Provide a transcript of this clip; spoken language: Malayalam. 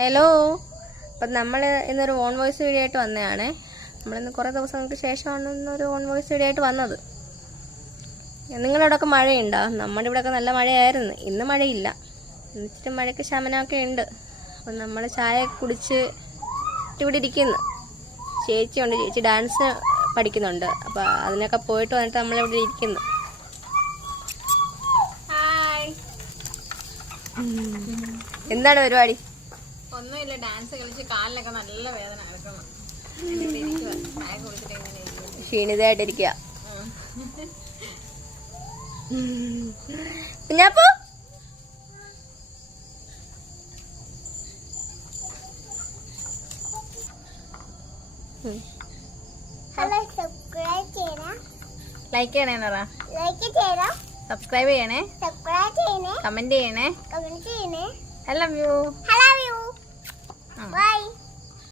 ഹലോ, അപ്പം നമ്മൾ ഇന്നൊരു ഓൺ വോയിസ് വീഡിയോ ആയിട്ട് വന്നതാണേ. നമ്മളിന്ന് കുറേ ദിവസങ്ങൾക്ക് ശേഷമാണ് ഇന്നൊരു ഓൺ വോയിസ് വീഡിയോ ആയിട്ട് വന്നത്. നിങ്ങളുടെ അവിടെയൊക്കെ മഴയുണ്ടോ? നമ്മുടെ ഇവിടെയൊക്കെ നല്ല മഴയായിരുന്നു. ഇന്ന് മഴയില്ല, ഇച്ചിരി മഴയ്ക്ക് ശമനമൊക്കെ ഉണ്ട്. അപ്പം നമ്മൾ ചായ കുടിച്ച് ഇവിടെ ഇരിക്കുന്നു. ചേച്ചിയുണ്ട്, ചേച്ചി ഡാൻസ് പഠിക്കുന്നുണ്ട്. അപ്പോൾ അതിനൊക്കെ പോയിട്ട് വന്നിട്ട് നമ്മളിവിടെ ഇരിക്കുന്നു. എന്താണ് പരിപാടി? ഒന്നുമില്ല, ഡാൻസ് കളിച്ച് കാലിലൊക്കെ നല്ല വേദന എടുക്കണം. ക്ഷീണിതയായിട്ടിരിക്കുക. കുഞ്ഞാപ്പൂ, ലൈക്ക് ചെയ്യണേ, സബ്സ്ക്രൈബ് ചെയ്യണേ, കമന്റ് ചെയ്യണേ. I love you.